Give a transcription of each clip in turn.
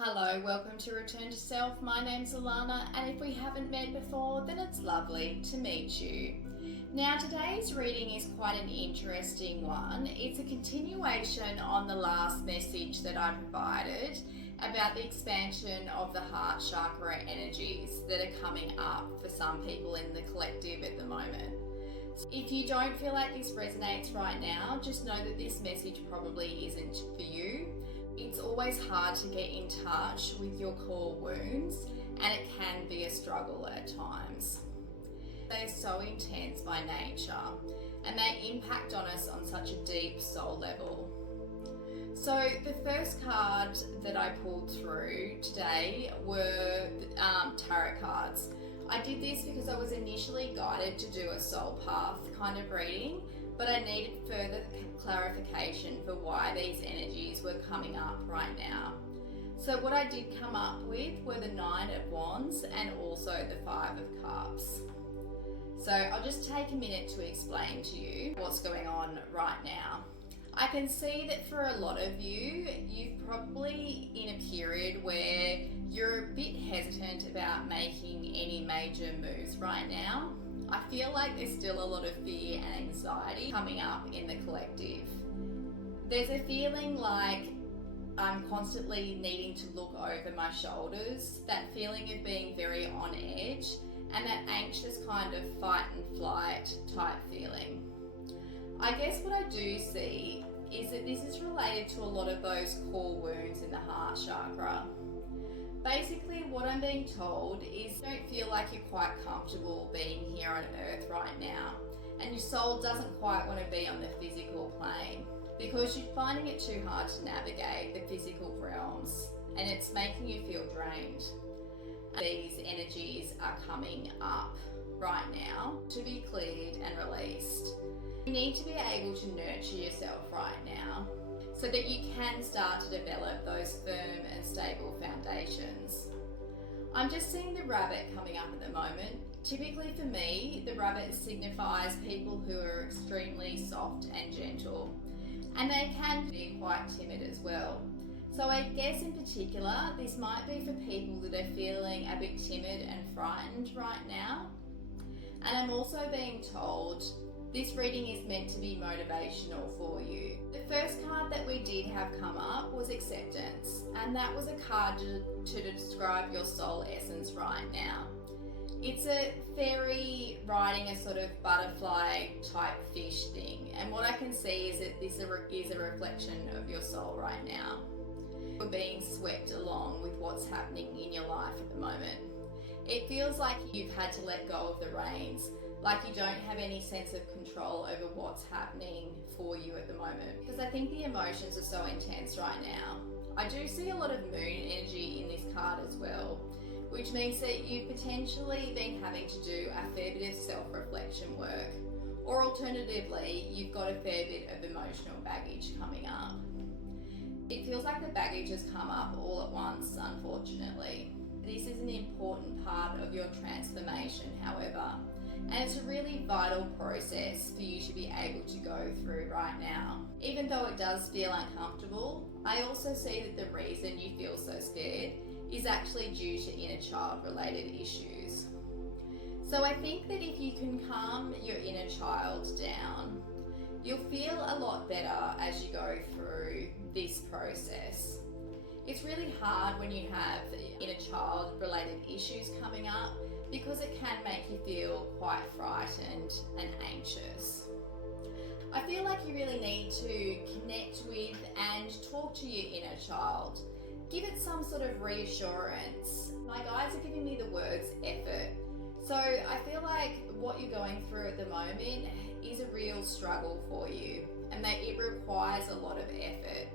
Hello, welcome to Return to Self. My name's Alana, and if we haven't met before, then it's lovely to meet you. Now, today's reading is quite an interesting one. It's a continuation on the last message that I provided about the expansion of the heart chakra energies that are coming up for some people in the collective at the moment. If you don't feel like this resonates right now, just know that this message probably isn't for you. It's always hard to get in touch with your core wounds, and it can be a struggle at times. They're so intense by nature, and they impact on us on such a deep soul level. So the first card that I pulled through today were tarot cards. I did this because I was initially guided to do a soul path kind of reading, but I needed further clarification for why these energies were coming up right now. So what I did come up with were the 9 of Wands and also the 5 of Cups. So I'll just take a minute to explain to you what's going on right now. I can see that for a lot of you're probably in a period where you're a bit hesitant about making any major moves right now. I feel like there's still a lot of fear and anxiety coming up in the collective. There's a feeling like I'm constantly needing to look over my shoulders, that feeling of being very on edge, and that anxious kind of fight and flight type feeling. I guess what I do see is that this is related to a lot of those core wounds in the heart chakra. Basically, what I'm being told is don't feel like you're quite comfortable being here on earth right now, and your soul doesn't quite want to be on the physical plane because you're finding it too hard to navigate the physical realms, and it's making you feel drained. These energies are coming up right now to be cleared and released. You need to be able to nurture yourself right now so that you can start to develop those firm and stable foundations. I'm just seeing the rabbit coming up at the moment. Typically for me, the rabbit signifies people who are extremely soft and gentle, and they can be quite timid as well. So I guess in particular, this might be for people that are feeling a bit timid and frightened right now. And I'm also being told this reading is meant to be motivational for you. The first card that we did have come up was acceptance, and that was a card to describe your soul essence right now. It's a fairy riding a sort of butterfly type fish thing, and what I can see is that this is a reflection of your soul right now. You're being swept along with what's happening in your life at the moment. It feels like you've had to let go of the reins, like you don't have any sense of control over what's happening for you at the moment. Because I think the emotions are so intense right now. I do see a lot of moon energy in this card as well, which means that you've potentially been having to do a fair bit of self-reflection work, or alternatively, you've got a fair bit of emotional baggage coming up. It feels like the baggage has come up all at once, unfortunately. This is an important part of your transformation, however, and it's a really vital process for you to be able to go through right now. Even though it does feel uncomfortable, I also see that the reason you feel so scared is actually due to inner child related issues. So I think that if you can calm your inner child down, you'll feel a lot better as you go through this process. It's really hard when you have inner child related issues coming up because it can make you feel quite frightened and anxious. I feel like you really need to connect with and talk to your inner child. Give it some sort of reassurance. My guides are giving me the words effort. So I feel like what you're going through at the moment is a real struggle for you, and that it requires a lot of effort.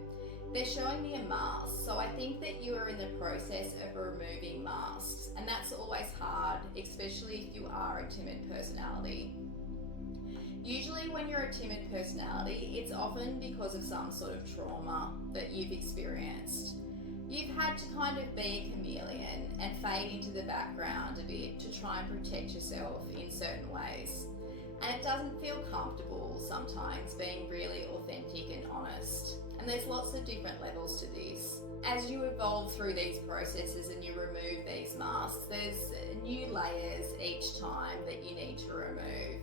They're showing me a mask, so I think that you are in the process of removing masks, and that's always hard, especially if you are a timid personality. Usually when you're a timid personality, it's often because of some sort of trauma that you've experienced. You've had to kind of be a chameleon and fade into the background a bit to try and protect yourself in certain ways. And it doesn't feel comfortable sometimes being really authentic and honest. And there's lots of different levels to this. As you evolve through these processes and you remove these masks, there's new layers each time that you need to remove.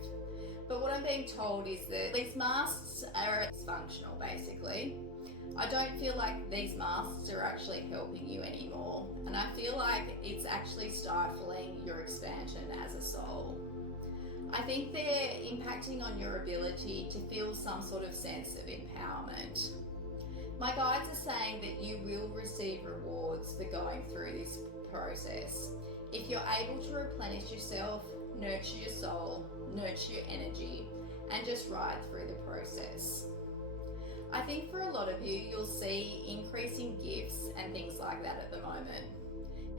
But what I'm being told is that these masks are dysfunctional, basically. I don't feel like these masks are actually helping you anymore, and I feel like it's actually stifling your expansion as a soul. I think they're impacting on your ability to feel some sort of sense of empowerment. My guides are saying that you will receive rewards for going through this process. If you're able to replenish yourself, nurture your soul, nurture your energy, and just ride through the process. I think for a lot of you, you'll see increasing gifts and things like that at the moment.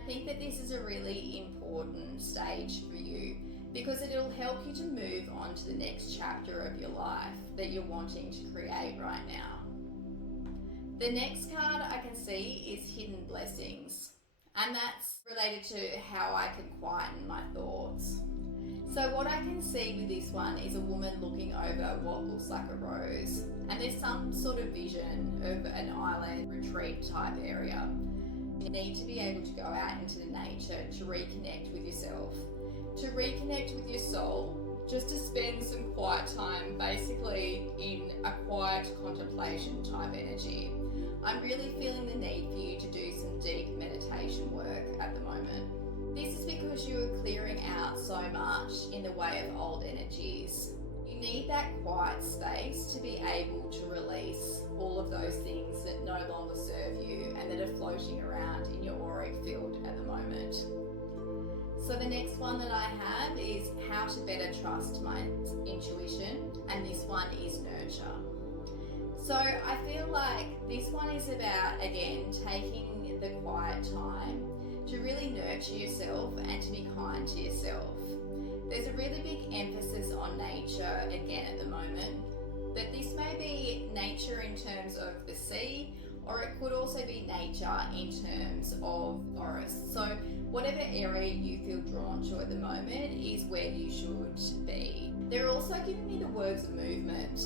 I think that this is a really important stage for you because it'll help you to move on to the next chapter of your life that you're wanting to create right now. The next card I can see is Hidden Blessings, and that's related to how I can quieten my thoughts. So what I can see with this one is a woman looking over what looks like a rose, and there's some sort of vision of an island retreat type area. You need to be able to go out into the nature to reconnect with yourself, to reconnect with your soul, just to spend some quiet time basically in a quiet contemplation type energy. I'm really feeling the need for you to do some deep meditation work at the moment. This is because you are clearing out so much in the way of old energies. You need that quiet space to be able to release all of those things that no longer serve you and that are floating around in your auric field at the moment. So the next one that I have is how to better trust my intuition, and this one is nurture. So I feel like this one is about, again, taking the quiet time to really nurture yourself and to be kind to yourself. There's a really big emphasis on nature again at the moment, but this may be nature in terms of the sea, or it could also be nature in terms of forests. So whatever area you feel drawn to at the moment is where you should be. They're also giving me the words of movement.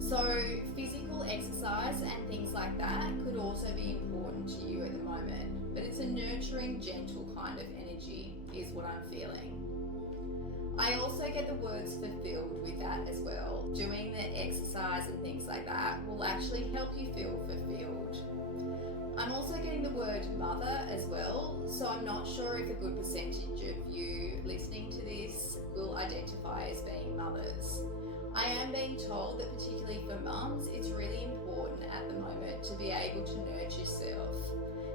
So physical exercise and things like that could also be important to you at the moment, but it's a nurturing, gentle kind of energy is what I'm feeling. I also get the words fulfilled with that as well. Doing the exercise and things like that will actually help you feel fulfilled. I'm also getting the word mother as well, so I'm not sure if a good percentage of you listening to this will identify as being mothers. I am being told that particularly for mums, it's really important at the moment to be able to nurture yourself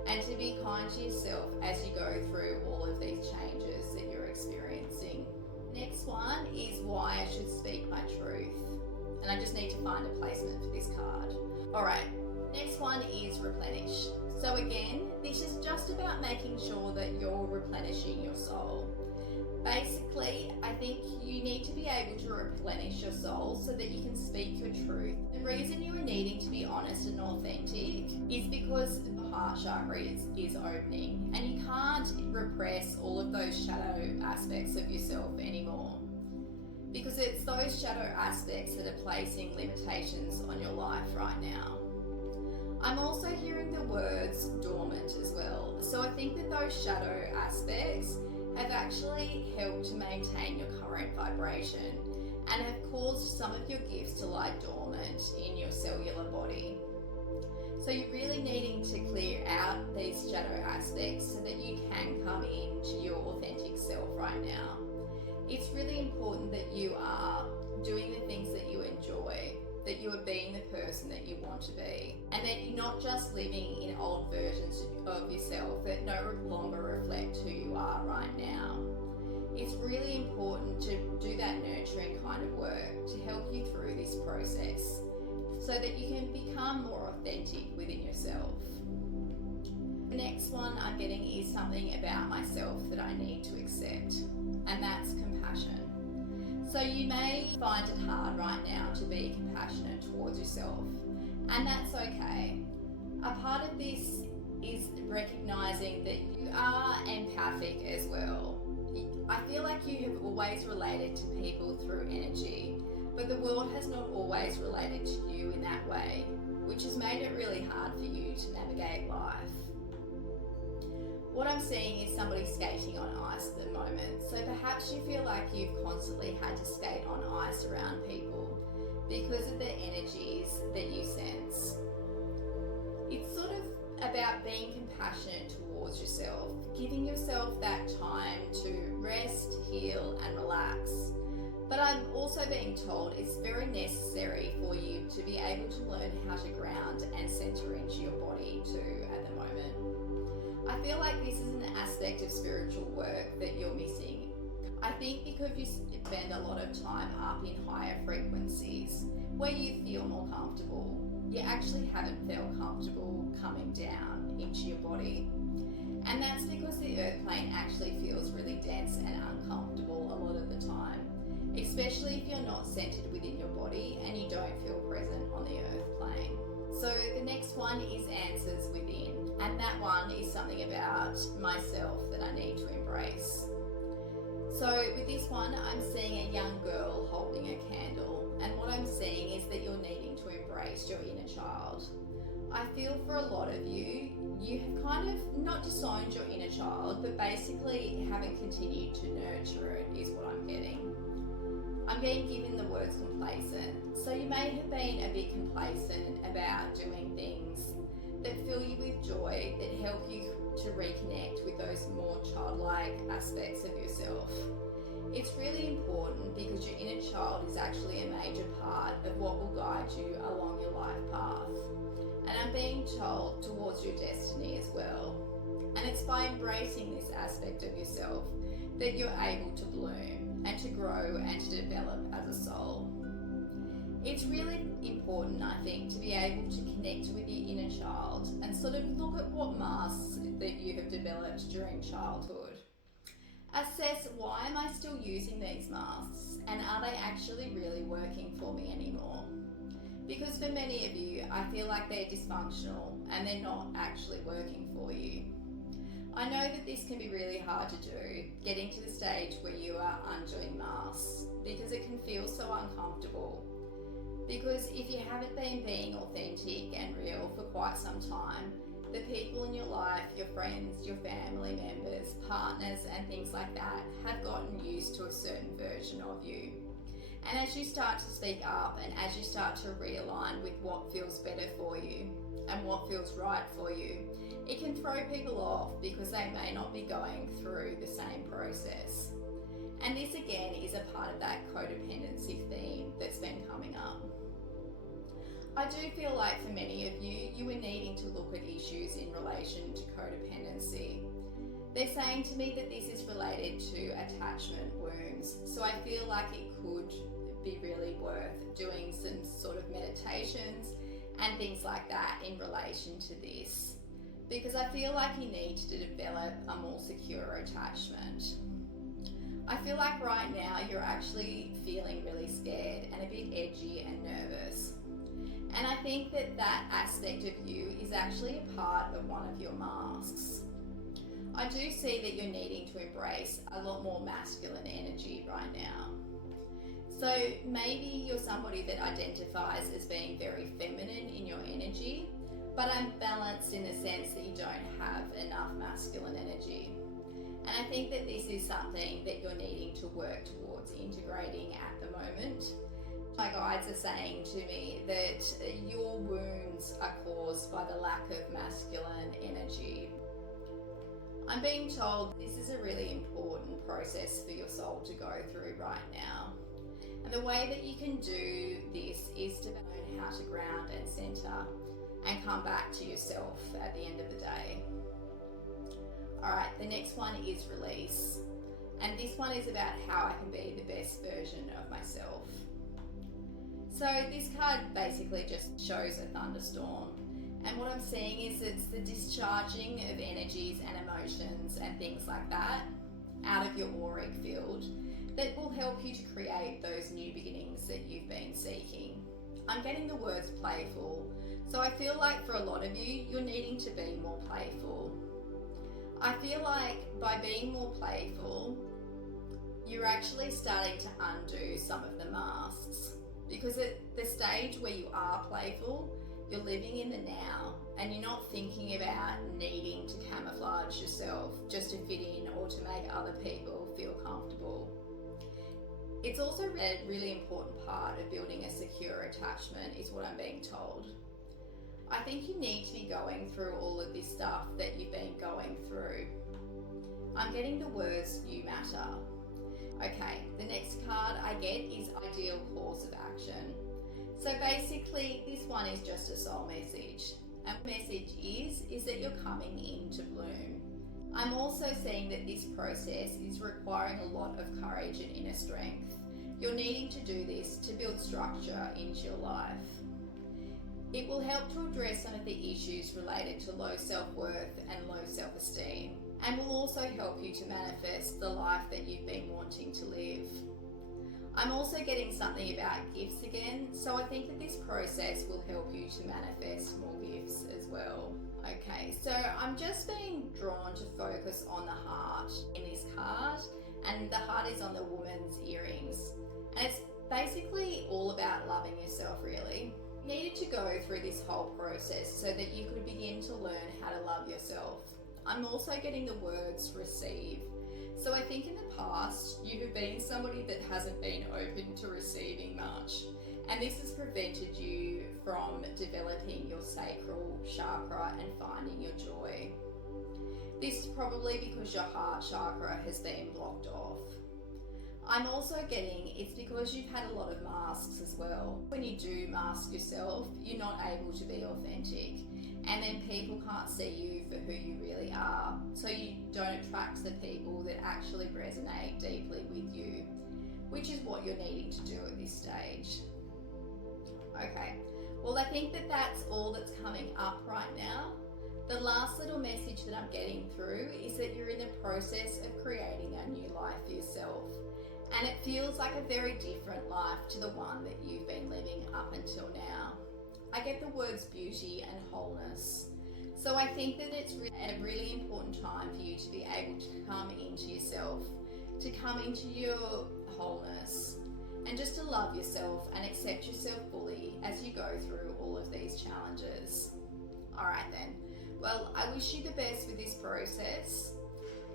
and to be kind to yourself as you go through all of these changes that you're experiencing. Next one is why I should speak my truth. And I just need to find a placement for this card. Alright, next one is replenish. So again, this is just about making sure that you're replenishing your soul. Basically, I think you need to be able to replenish your soul so that you can speak your truth. The reason you are needing to be honest and authentic is because the heart chakra is opening, and you can't repress all of those shadow aspects of yourself anymore, because it's those shadow aspects that are placing limitations on your life right now. I'm also hearing the words dormant as well. So I think that those shadow aspects have actually helped to maintain your current vibration and have caused some of your gifts to lie dormant in your cellular body. So you're really needing to clear out these shadow aspects so that you can come into your authentic self right now. It's really important that you are doing the things that you enjoy, that you are being the person that you want to be, and that you're not just living in old versions of yourself that no longer reflect who you are right now. It's really important to do that nurturing kind of work to help you through this process so that you can become more authentic within yourself. The next one I'm getting is something about myself that I need to accept, and that's compassion. So you may find it hard right now to be compassionate towards yourself, and that's okay. A part of this is recognizing that you are empathic as well. I feel like you have always related to people through energy, but the world has not always related to you in that way. which has made it really hard for you to navigate life. What I'm seeing is somebody skating on ice at the moment, so perhaps you feel like you've constantly had to skate on ice around people because of the energies that you sense. It's sort of about being compassionate towards yourself, giving yourself that time to rest, heal and relax. But I'm also being told it's very necessary for you to be able to learn how to ground and center into your body too at the moment. I feel like this is an aspect of spiritual work that you're missing. I think because you spend a lot of time up in higher frequencies where you feel more comfortable, you actually haven't felt comfortable coming down into your body. And that's because the earth plane actually feels really dense and uncomfortable a lot of the time, especially if you're not centered within your body and you don't feel present on the earth plane. So the next one is answers within, and that one is something about myself that I need to embrace. So with this one, I'm seeing a young girl holding a candle, and what I'm seeing is that you're needing to embrace your inner child. I feel for a lot of you, you have kind of not disowned your inner child, but basically haven't continued to nurture it is what I'm getting. I'm being given the words complacent, so you may have been a bit complacent about doing things that fill you with joy, that help you to reconnect with those more childlike aspects of yourself. It's really important because your inner child is actually a major part of what will guide you along your life path. And I'm being told towards your destiny as well. And it's by embracing this aspect of yourself that you're able to bloom and to grow and to develop as a soul. It's really important, I think, to be able to connect with your inner child and sort of look at what masks that you have developed during childhood. Assess, why am I still using these masks, and are they actually really working for me anymore? Because for many of you, I feel like they're dysfunctional and they're not actually working for you. I know that this can be really hard to do, getting to the stage where you are undoing masks, because it can feel so uncomfortable. Because if you haven't been being authentic and real for quite some time, the people in your life, your friends, your family members, partners and things like that have gotten used to a certain version of you. And as you start to speak up and as you start to realign with what feels better for you and what feels right for you, it can throw people off because they may not be going through the same process. And this again is a part of that codependency theme that's been coming up. I do feel like for many of you, you are needing to look at issues in relation to codependency. They're saying to me that this is related to attachment wounds, so I feel like it could be really worth doing some sort of meditations and things like that in relation to this, because I feel like you need to develop a more secure attachment. I feel like right now you're actually feeling really scared and a bit edgy and nervous. And I think that that aspect of you is actually a part of one of your masks. I do see that you're needing to embrace a lot more masculine energy right now. So maybe you're somebody that identifies as being very feminine in your energy, but unbalanced in the sense that you don't have enough masculine energy. And I think that this is something that you're needing to work towards integrating at the moment. My guides are saying to me that your wounds are caused by the lack of masculine energy. I'm being told this is a really important process for your soul to go through right now. And the way that you can do this is to learn how to ground and center and come back to yourself at the end of the day. Alright, the next one is release. And this one is about how I can be the best version of myself. So this card basically just shows a thunderstorm. And what I'm seeing is it's the discharging of energies and emotions and things like that out of your auric field that will help you to create those new beginnings that you've been seeking. I'm getting the words playful. So I feel like for a lot of you, you're needing to be more playful. I feel like by being more playful, you're actually starting to undo some of the masks. Because at the stage where you are playful, You're living in the now, and you're not thinking about needing to camouflage yourself just to fit in or to make other people feel comfortable. It's also a really important part of building a secure attachment, is what I'm being told. I think you need to be going through all of this stuff that you've been going through. I'm getting the words "you matter." Okay, the next card I get is ideal course of action. So basically, this one is just a soul message. And the message is that you're coming into bloom. I'm also seeing that this process is requiring a lot of courage and inner strength. You're needing to do this to build structure into your life. It will help to address some of the issues related to low self-worth and low self-esteem, and will also help you to manifest the life that you've been wanting to live. I'm also getting something about gifts again, so I think that this process will help you to manifest more gifts as well. Okay, so I'm just being drawn to focus on the heart in this card, and the heart is on the woman's earrings. And it's basically all about loving yourself, really. You needed to go through this whole process so that you could begin to learn how to love yourself. I'm also getting the words receive. So I think in the past, you have been somebody that hasn't been open to receiving much. And this has prevented you from developing your sacral chakra and finding your joy. This is probably because your heart chakra has been blocked off. I'm also getting it's because you've had a lot of masks as well. When you do mask yourself, you're not able to be authentic. And then people can't see you for who you really are. So you don't attract the people that actually resonate deeply with you, which is what you're needing to do at this stage. Okay, well, I think that that's all that's coming up right now. The last little message that I'm getting through is that you're in the process of creating a new life for yourself. And it feels like a very different life to the one that you've been living up until now. I get the words beauty and wholeness. So I think that it's a really important time for you to be able to come into yourself, to come into your wholeness, and just to love yourself and accept yourself fully as you go through all of these challenges. All right then. Well, I wish you the best with this process.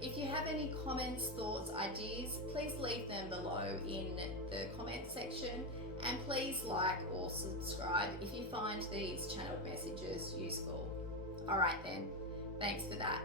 If you have any comments, thoughts, ideas, please leave them below in the comment section, and please like or subscribe if you find these channeled messages useful. All right then, thanks for that.